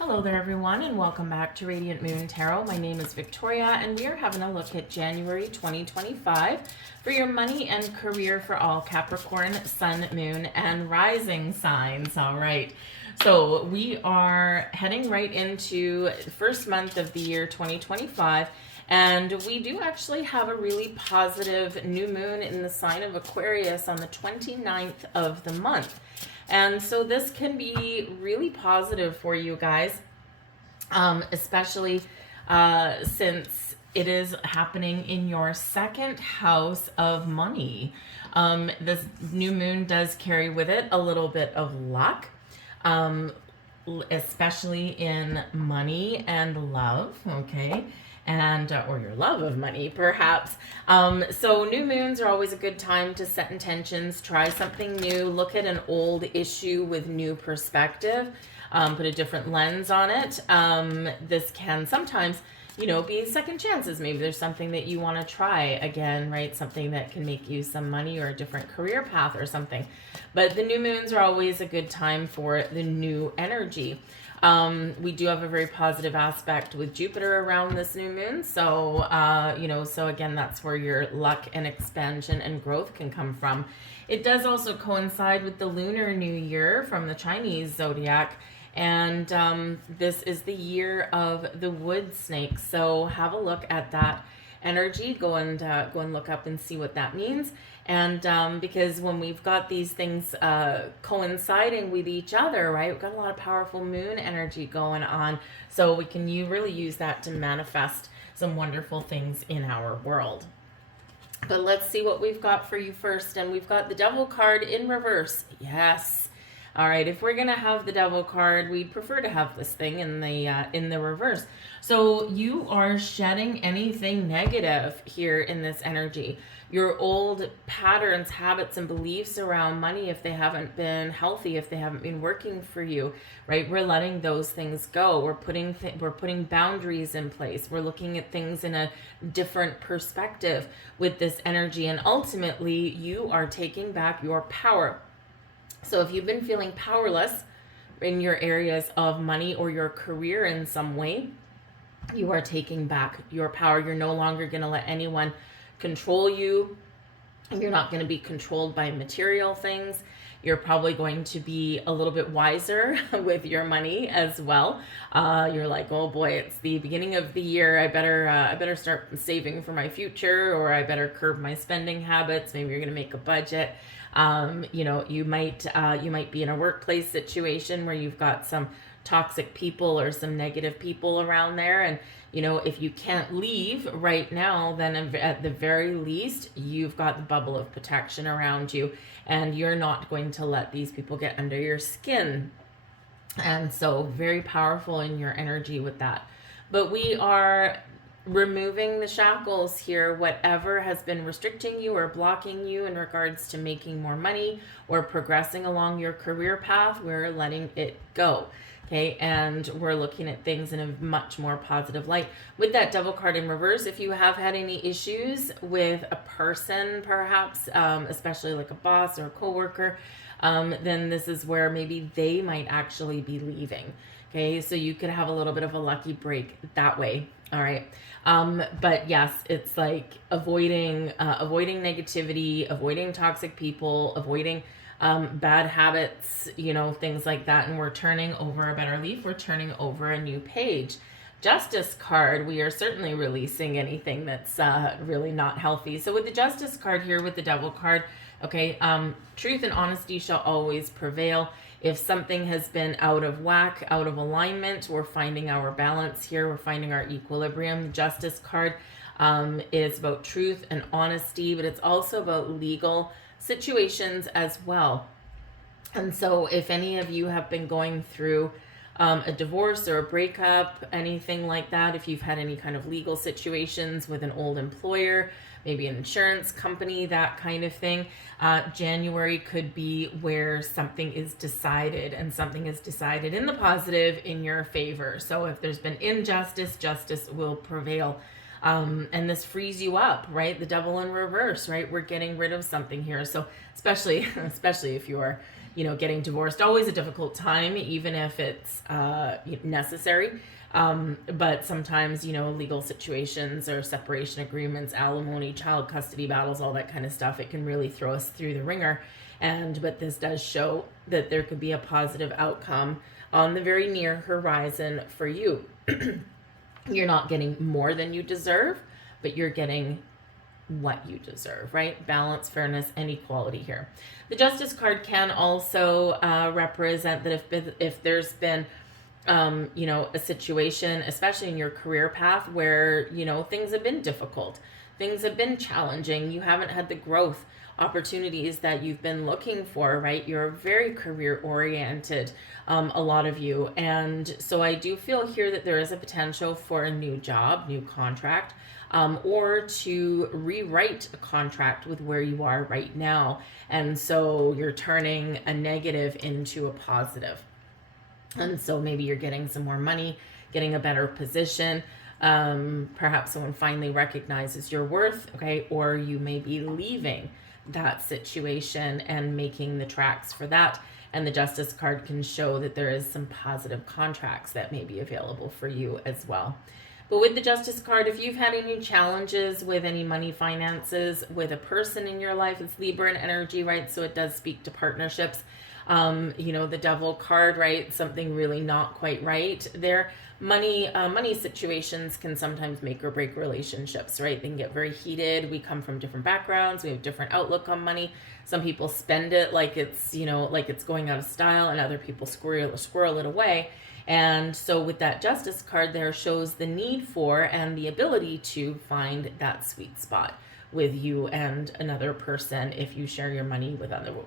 Hello there everyone, and welcome back to Radiant Moon Tarot. My name is Victoria and we are having a look at January 2025 for your money and career for all Capricorn, Sun, Moon, and Rising signs. All right, so we are heading right into the first month of the year 2025, and we do actually have a really positive new moon in the sign of Aquarius on the 29th of the month. And so this can be really positive for you guys, especially since it is happening in your second house of money. This new moon does carry with it a little bit of luck, especially in money and love, okay? And or your love of money, perhaps. So new moons are always a good time to set intentions, try something new, look at an old issue with new perspective, put a different lens on it. This can sometimes, be second chances. Maybe there's something that you want to try again, right? Something that can make you some money or a different career path or something. But the new moons are always a good time for the new energy. We do have a very positive aspect with Jupiter around this new moon. So, so again, that's where your luck and expansion and growth can come from. It does also coincide with the Lunar New Year from the Chinese Zodiac. And this is the year of the wood snake. So have a look at that energy. Go and look up and see what that means. And because when we've got these things coinciding with each other, right, we've got a lot of powerful moon energy going on. So we can really use that to manifest some wonderful things in our world. But let's see what we've got for you first. And we've got the Devil card in reverse. Yes. All right, if we're gonna have the Devil card, we'd prefer to have this thing in the reverse. So you are shedding anything negative here in this energy. Your old patterns, habits, and beliefs around money, if they haven't been healthy, if they haven't been working for you, right? We're letting those things go. We're putting boundaries in place. We're looking at things in a different perspective with this energy, and ultimately, you are taking back your power. So if you've been feeling powerless in your areas of money or your career in some way, you are taking back your power. You're no longer going to let anyone control you. You're not going to be controlled by material things. You're probably going to be a little bit wiser with your money as well. You're like, oh boy, it's the beginning of the year. I better start saving for my future, or I better curb my spending habits. Maybe you're going to make a budget. You might be in a workplace situation where you've got some toxic people or some negative people around there, and if you can't leave right now, then at the very least you've got the bubble of protection around you, and you're not going to let these people get under your skin. And so very powerful in your energy with that. But we are removing the shackles here. Whatever has been restricting you or blocking you in regards to making more money or progressing along your career path, we're letting it go. Okay, and we're looking at things in a much more positive light. With that Devil card in reverse, if you have had any issues with a person, perhaps, especially like a boss or a coworker, then this is where maybe they might actually be leaving. Okay, so you could have a little bit of a lucky break that way. All right. But yes, it's like avoiding negativity, avoiding toxic people, avoiding bad habits, things like that. And we're turning over a better leaf. We're turning over a new page. Justice card, we are certainly releasing anything that's really not healthy. So with the Justice card here, with the Devil card, okay, truth and honesty shall always prevail. If something has been out of whack, out of alignment, we're finding our balance here. We're finding our equilibrium. The Justice card is about truth and honesty, but it's also about legal situations as well. And so if any of you have been going through a divorce or a breakup, anything like that, if you've had any kind of legal situations with an old employer, maybe an insurance company, that kind of thing, January could be where something is decided, and something is decided in the positive in your favor. So if there's been injustice, justice will prevail. And this frees you up, right? The Devil in reverse, right? We're getting rid of something here. So especially if you're, getting divorced, always a difficult time, even if it's necessary. But sometimes, legal situations or separation agreements, alimony, child custody battles, all that kind of stuff, it can really throw us through the ringer. But this does show that there could be a positive outcome on the very near horizon for you. You're not getting more than you deserve, but you're getting what you deserve, right? Balance, fairness, and equality here. The Justice card can also represent that if there's been a situation, especially in your career path, where things have been difficult, things have been challenging, you haven't had the growth opportunities that you've been looking for, right? You're very career oriented, a lot of you. And so I do feel here that there is a potential for a new job, new contract, or to rewrite a contract with where you are right now. And so you're turning a negative into a positive. And so maybe you're getting some more money, getting a better position. Perhaps someone finally recognizes your worth, okay? Or you may be leaving that situation and making the tracks for that. And the Justice card can show that there is some positive contracts that may be available for you as well. But with the Justice card, if you've had any challenges with any money finances with a person in your life, it's Libra energy, right? So it does speak to partnerships. The Devil card, right? Something really not quite right there. Money situations can sometimes make or break relationships, right? They can get very heated. We come from different backgrounds. We have different outlook on money. Some people spend it like it's going out of style, and other people squirrel it away. And so with that Justice card there shows the need for and the ability to find that sweet spot with you and another person if you share your money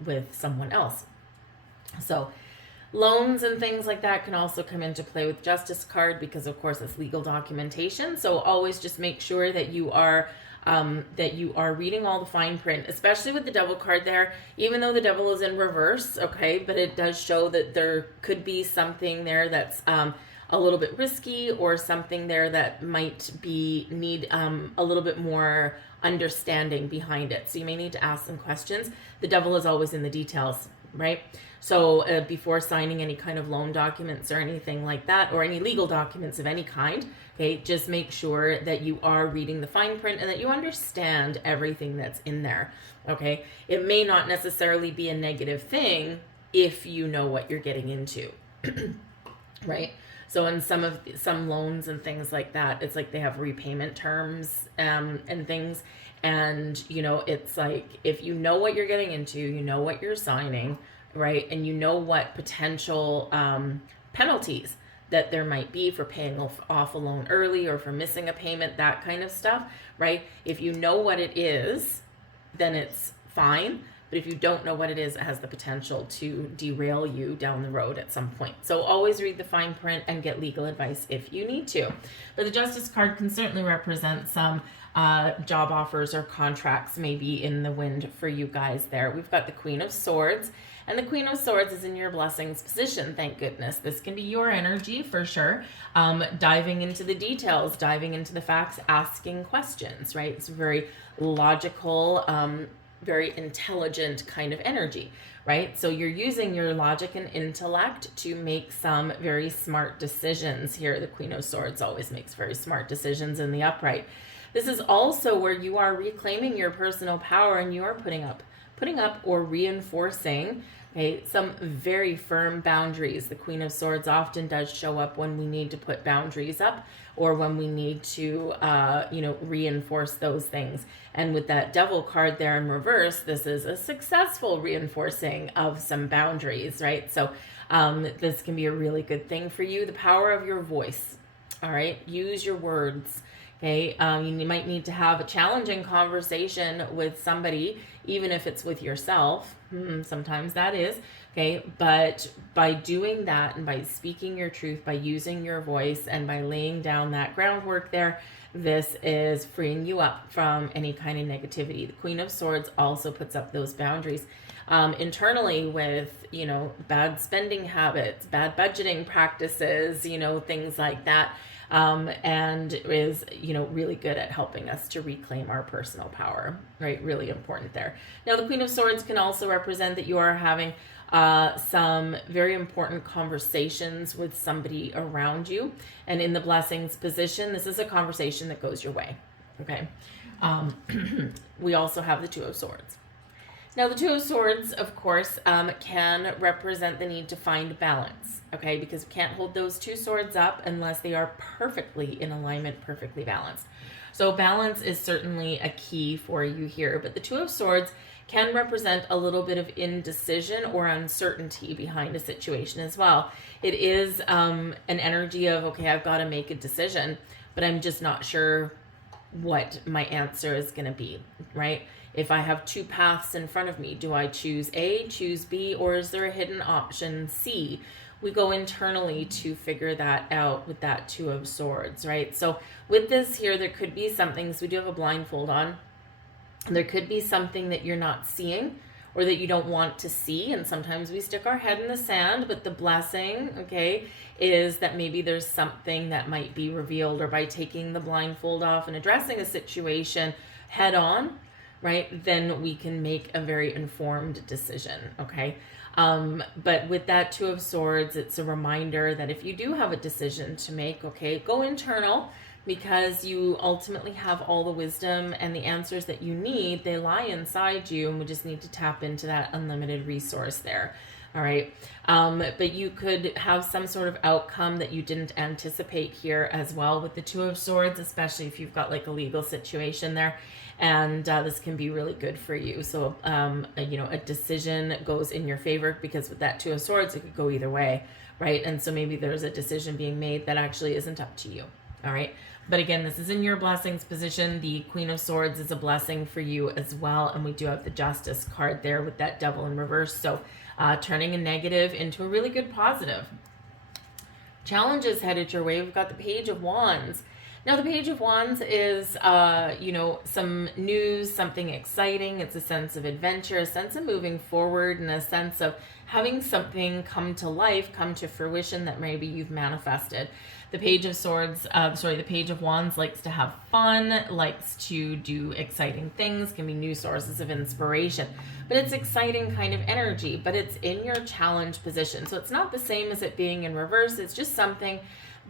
with someone else. So loans and things like that can also come into play with Justice card because, of course, it's legal documentation. So always just make sure that you are reading all the fine print, especially with the Devil card there, even though the Devil is in reverse, okay? But it does show that there could be something there that's a little bit risky, or something there that might need a little bit more understanding behind it. So you may need to ask some questions. The Devil is always in the details, right? So before signing any kind of loan documents or anything like that, or any legal documents of any kind, okay, just make sure that you are reading the fine print and that you understand everything that's in there, okay? It may not necessarily be a negative thing if you know what you're getting into, right? So in some loans and things like that, it's like they have repayment terms and things. And, it's like, if you know what you're getting into, you know what you're signing, right? And you know what potential penalties that there might be for paying off a loan early or for missing a payment, that kind of stuff, right? If you know what it is, then it's fine. But if you don't know what it is, it has the potential to derail you down the road at some point. So always read the fine print and get legal advice if you need to. But the Justice card can certainly represent some job offers or contracts maybe in the wind for you guys there. We've got the Queen of Swords, and the Queen of Swords is in your blessings position, thank goodness. This can be your energy for sure. Diving into the details, diving into the facts, asking questions, right? It's a very logical, very intelligent kind of energy, right? So you're using your logic and intellect to make some very smart decisions here. The Queen of Swords always makes very smart decisions in the upright. This is also where you are reclaiming your personal power, and you are putting up or reinforcing, okay, some very firm boundaries. The Queen of Swords often does show up when we need to put boundaries up, or when we need to, reinforce those things. And with that Devil card there in reverse, this is a successful reinforcing of some boundaries, right? So this can be a really good thing for you. The power of your voice, all right? Use your words. Okay, you might need to have a challenging conversation with somebody, even if it's with yourself. Sometimes that is, okay? But by doing that and by speaking your truth, by using your voice and by laying down that groundwork there, this is freeing you up from any kind of negativity. The Queen of Swords also puts up those boundaries internally with, bad spending habits, bad budgeting practices, things like that. and is, really good at helping us to reclaim our personal power, right? Really important there. Now, the Queen of Swords can also represent that you are having some very important conversations with somebody around you. And in the blessings position, this is a conversation that goes your way, okay? We also have the Two of Swords. Now, the Two of Swords, of course, can represent the need to find balance, okay? Because we can't hold those two swords up unless they are perfectly in alignment, perfectly balanced. So balance is certainly a key for you here. But the Two of Swords can represent a little bit of indecision or uncertainty behind a situation as well. It is an energy of, okay, I've got to make a decision, but I'm just not sure what my answer is going to be, right? If I have two paths in front of me, do I choose A, choose B, or is there a hidden option C? We go internally to figure that out with that Two of Swords, right? So with this here, there could be something, so we do have a blindfold on. There could be something that you're not seeing or that you don't want to see. And sometimes we stick our head in the sand, but the blessing, okay, is that maybe there's something that might be revealed, or by taking the blindfold off and addressing a situation head on, right, then we can make a very informed decision, okay? But with that Two of Swords, it's a reminder that if you do have a decision to make, okay, go internal, because you ultimately have all the wisdom and the answers that you need. They lie inside you, and we just need to tap into that unlimited resource there. All right. But you could have some sort of outcome that you didn't anticipate here as well with the Two of Swords, especially if you've got like a legal situation there. And this can be really good for you. So, a decision goes in your favor, because with that Two of Swords, it could go either way, right? And so maybe there's a decision being made that actually isn't up to you. All right. But again, this is in your blessings position. The Queen of Swords is a blessing for you as well. And we do have the Justice card there with that Devil in reverse. So turning a negative into a really good positive. Challenges headed your way. We've got the Page of Wands. Now, the Page of Wands is, some news, something exciting. It's a sense of adventure, a sense of moving forward, and a sense of having something come to life, come to fruition that maybe you've manifested. The Page of Swords, the Page of Wands likes to have fun, likes to do exciting things, can be new sources of inspiration. But it's exciting kind of energy, but it's in your challenge position. So it's not the same as it being in reverse. It's just something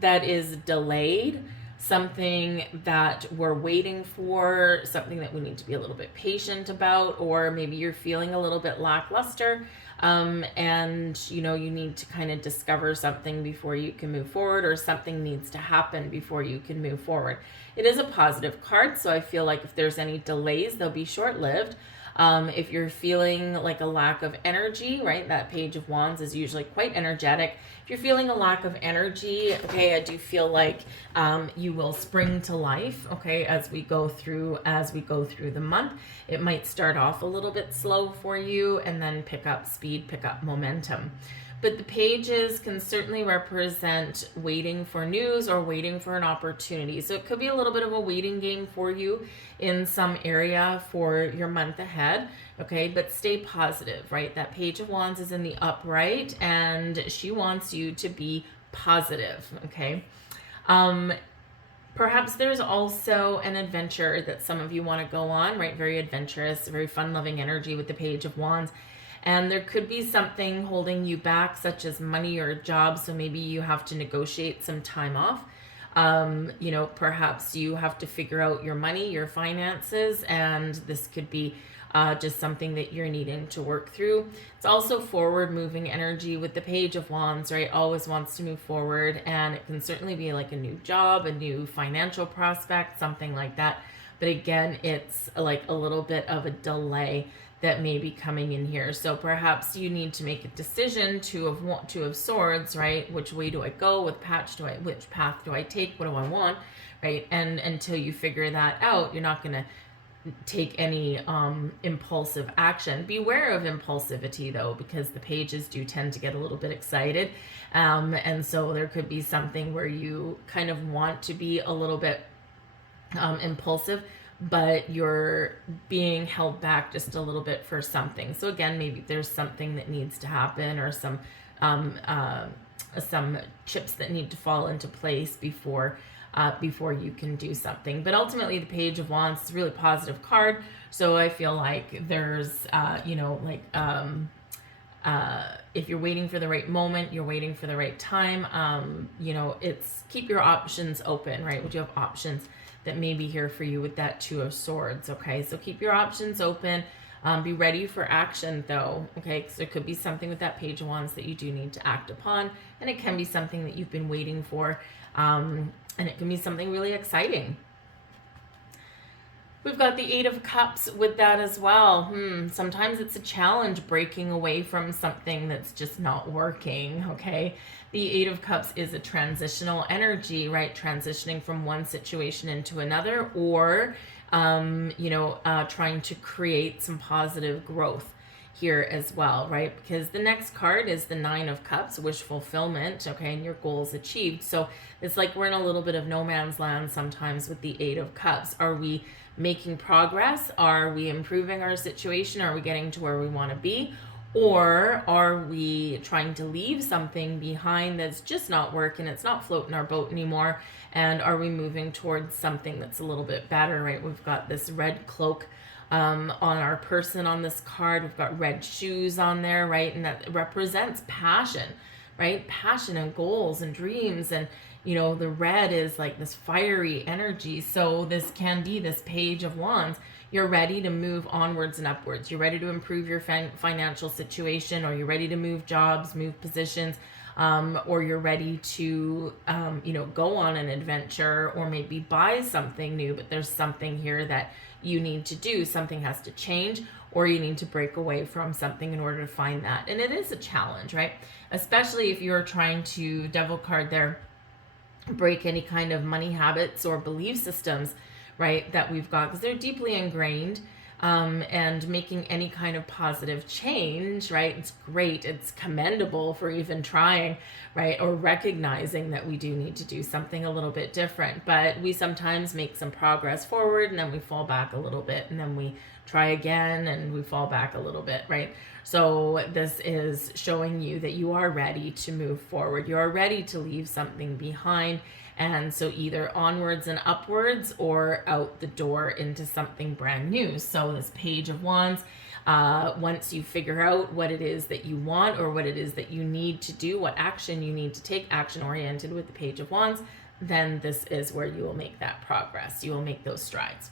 that is delayed, something that we're waiting for, something that we need to be a little bit patient about, or maybe you're feeling a little bit lackluster, and you need to kind of discover something before you can move forward, or something needs to happen before you can move forward. It is a positive card, so I feel like if there's any delays, they'll be short-lived. If you're feeling like a lack of energy, right, that Page of Wands is usually quite energetic. If you're feeling a lack of energy, okay, I do feel like you will spring to life, okay, as we go through the month. It might start off a little bit slow for you and then pick up speed, pick up momentum. But the pages can certainly represent waiting for news or waiting for an opportunity. So it could be a little bit of a waiting game for you in some area for your month ahead. Okay, but stay positive, right? That Page of Wands is in the upright, and she wants you to be positive, okay? Perhaps there's also an adventure that some of you want to go on, right? Very adventurous, very fun-loving energy with the Page of Wands. And there could be something holding you back, such as money or a job. So maybe you have to negotiate some time off. Perhaps you have to figure out your money, your finances, and this could be just something that you're needing to work through. It's also forward-moving energy with the Page of Wands, right? Always wants to move forward, and it can certainly be like a new job, a new financial prospect, something like that. But again, it's like a little bit of a delay that may be coming in here. So perhaps you need to make a decision, Two of Swords, right? Which way do I go? Which path do I take? What do I want, right? And until you figure that out, you're not going to take any impulsive action. Beware of impulsivity though, because the pages do tend to get a little bit excited. And so there could be something where you kind of want to be a little bit impulsive, but you're being held back just a little bit for something. So again, maybe there's something that needs to happen, or some chips that need to fall into place before before you can do something. But ultimately, the Page of Wands is a really positive card. So I feel like there's, if you're waiting for the right moment, you're waiting for the right time, it's keep your options open, right? Would you have options that may be here for you with that Two of Swords, okay? So keep your options open. Be ready for action though, okay? Because there could be something with that Page of Wands that you do need to act upon, and it can be something that you've been waiting for, and it can be something really exciting. We've got the Eight of Cups with that as well. Sometimes it's a challenge breaking away from something that's just not working, okay? The Eight of Cups is a transitional energy, right? Transitioning from one situation into another, or, trying to create some positive growth here as well, right? Because the next card is the Nine of Cups, wish fulfillment, okay, and your goals achieved. So it's like we're in a little bit of no man's land sometimes with the Eight of Cups. Are we making progress? Are we improving our situation? Are we getting to where we want to be? Or are we trying to leave something behind that's just not working? It's not floating our boat anymore. And are we moving towards something that's a little bit better, right? We've got this red cloak on our person on this card. We've got red shoes on there, right? And that represents passion, right? Passion and goals and dreams. And the red is like this fiery energy. So this can be this Page of Wands. You're ready to move onwards and upwards. You're ready to improve your financial situation, or you're ready to move jobs, move positions, or you're ready to, go on an adventure, or maybe buy something new. But there's something here that you need to do. Something has to change, or you need to break away from something in order to find that. And it is a challenge, right? Especially if you're trying to, Devil card there, break any kind of money habits or belief systems, right, that we've got, because they're deeply ingrained, and making any kind of positive change, right? It's great. It's commendable for even trying, right? Or recognizing that we do need to do something a little bit different. But we sometimes make some progress forward, and then we fall back a little bit, and then we try again, and we fall back a little bit, right? So this is showing you that you are ready to move forward. You are ready to leave something behind. And so either onwards and upwards, or out the door into something brand new. So this Page of Wands, once you figure out what it is that you want, or what it is that you need to do, what action you need to take, action oriented with the Page of Wands, then this is where you will make that progress. You will make those strides.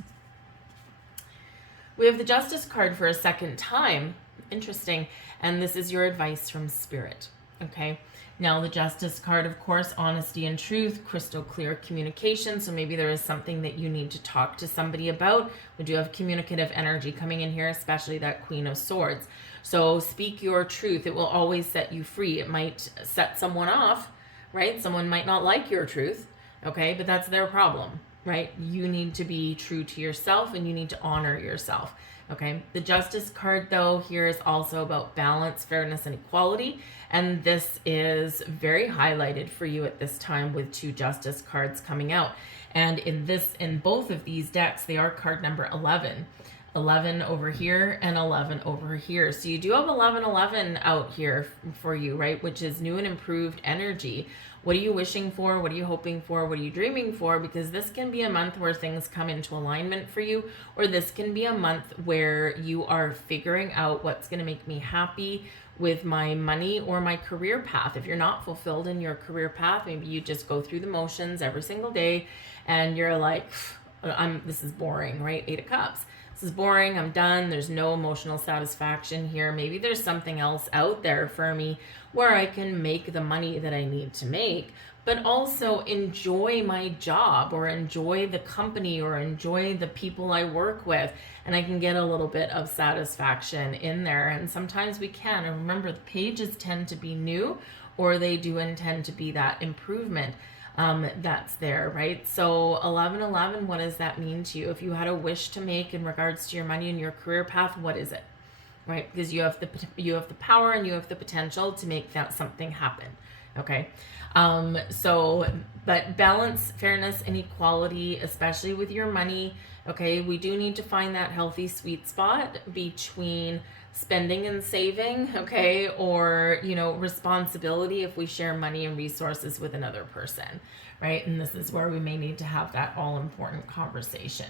We have the Justice card for a second time. Interesting. And this is your advice from Spirit. Okay. Now the Justice card, of course, honesty and truth, crystal clear communication. So maybe there is something that you need to talk to somebody about. We do have communicative energy coming in here, especially that Queen of Swords. So speak your truth. It will always set you free. It might set someone off, right? Someone might not like your truth, okay? But that's their problem, right? You need to be true to yourself, and you need to honor yourself, okay? The Justice card, though, here is also about balance, fairness, and equality. And this is very highlighted for you at this time with two Justice cards coming out. And in both of these decks, they are card number 11. 11 over here and 11 over here. So you do have 11 out here for you, right? Which is new and improved energy. What are you wishing for? What are you hoping for? What are you dreaming for? Because this can be a month where things come into alignment for you, or this can be a month where you are figuring out what's going to make me happy with my money or my career path. If you're not fulfilled in your career path, maybe you just go through the motions every single day and you're like, this is boring, right? Eight of Cups. This is boring. I'm done. There's no emotional satisfaction here. Maybe there's something else out there for me where I can make the money that I need to make, but also enjoy my job, or enjoy the company, or enjoy the people I work with. And I can get a little bit of satisfaction in there. And sometimes we can. And remember, the pages tend to be new, or they do intend to be that improvement that's there, right? So 11, what does that mean to you? If you had a wish to make in regards to your money and your career path, what is it? Right? Because you have the power and you have the potential to make that something happen. Okay. But balance, fairness, and equality, especially with your money. Okay. We do need to find that healthy sweet spot between spending and saving, okay, or, you know, responsibility if we share money and resources with another person, right? And this is where we may need to have that all important conversation.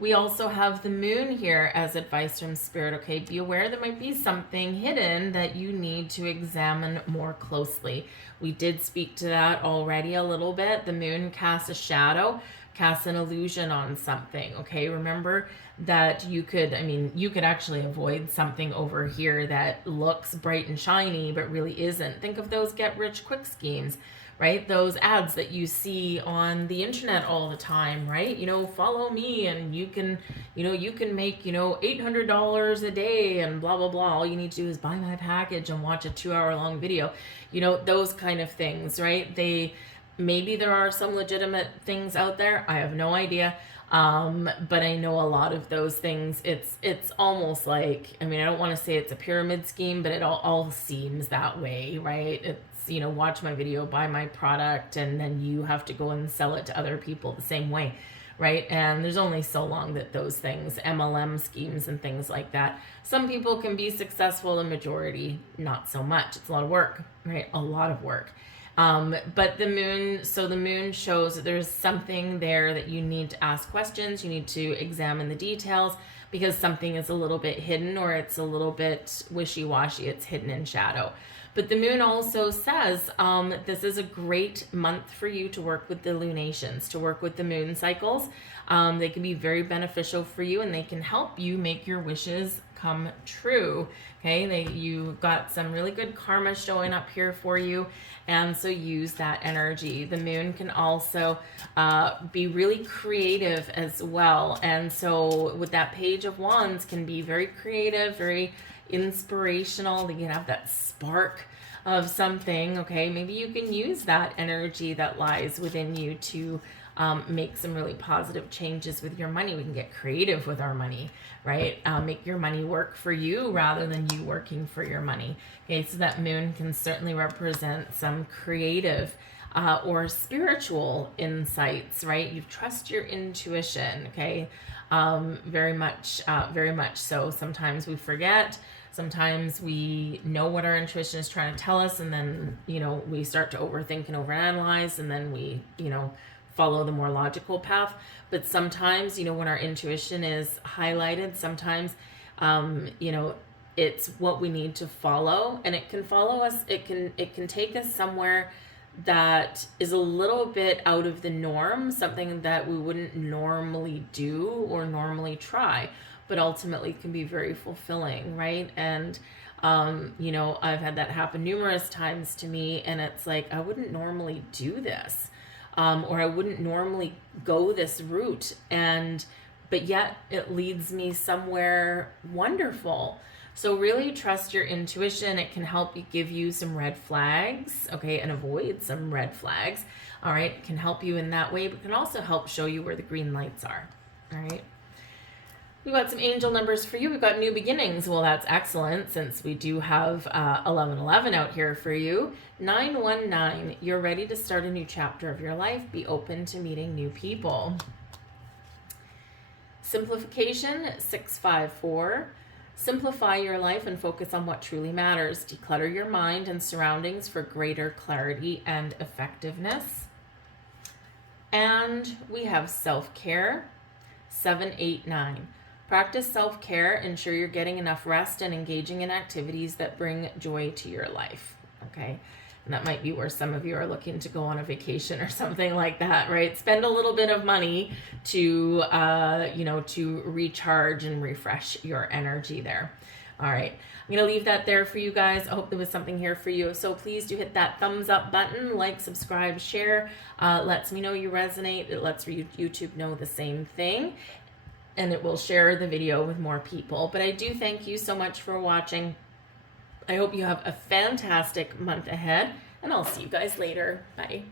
We also have the moon here as advice from spirit, okay? Be aware there might be something hidden that you need to examine more closely. We did speak to that already a little bit. The moon casts a shadow, casts an illusion on something, okay? Remember that you could actually avoid something over here that looks bright and shiny but really isn't. Think of those get rich quick schemes, right? Those ads that you see on the internet all the time, right? You know, follow me and you can make, $800 a day and blah, blah, blah. All you need to do is buy my package and watch a 2-hour long video. You know, those kind of things, right? Maybe there are some legitimate things out there. I have no idea. But I know a lot of those things, it's almost like, I don't want to say it's a pyramid scheme, but it all seems that way, right? It's, watch my video, buy my product, and then you have to go and sell it to other people the same way, right? And there's only so long that those things, MLM schemes and things like that, some people can be successful, the majority not so much. It's a lot of work, right? A lot of work. But the moon shows that there's something there that you need to ask questions, you need to examine the details, because something is a little bit hidden or it's a little bit wishy-washy, it's hidden in shadow. But the moon also says this is a great month for you to work with the lunations, to work with the moon cycles. They can be very beneficial for you and they can help you make your wishes come true. Okay, you've got some really good karma showing up here for you, and so use that energy. The moon can also be really creative as well, and so with that Page of Wands can be very creative, very inspirational. You can have that spark of something. Okay, maybe you can use that energy that lies within you to make some really positive changes with your money. We can get creative with our money, right? Make your money work for you rather than you working for your money. Okay, so that moon can certainly represent some creative or spiritual insights, right? You trust your intuition, okay? Very much so. Sometimes we forget. Sometimes we know what our intuition is trying to tell us, and then, we start to overthink and overanalyze, and then we, follow the more logical path. But sometimes, when our intuition is highlighted, sometimes, it's what we need to follow, and it can follow us. It can take us somewhere that is a little bit out of the norm, something that we wouldn't normally do or normally try, but ultimately can be very fulfilling, right? And, I've had that happen numerous times to me, and it's like, I wouldn't normally do this. Or I wouldn't normally go this route, but yet it leads me somewhere wonderful. So really trust your intuition. It can help you, give you some red flags, okay, and avoid some red flags. All right, it can help you in that way, but can also help show you where the green lights are. All right. We've got some angel numbers for you. We've got new beginnings. Well, that's excellent since we do have 1111 out here for you. 919, you're ready to start a new chapter of your life. Be open to meeting new people. Simplification, 654. Simplify your life and focus on what truly matters. Declutter your mind and surroundings for greater clarity and effectiveness. And we have self-care, 789. Practice self-care, ensure you're getting enough rest and engaging in activities that bring joy to your life, okay? And that might be where some of you are looking to go on a vacation or something like that, right? Spend a little bit of money to, to recharge and refresh your energy there. All right, I'm going to leave that there for you guys. I hope there was something here for you. So please do hit that thumbs up button, like, subscribe, share. Lets me know you resonate. It lets YouTube know the same thing. And it will share the video with more people. But I do thank you so much for watching. I hope you have a fantastic month ahead, and I'll see you guys later. Bye.